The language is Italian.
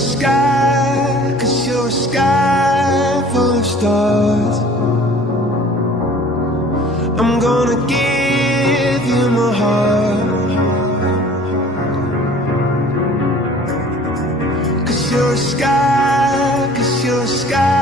sky, 'cause you're a sky full of stars. I'm gonna give you my heart, 'cause you're a sky, 'cause you're a sky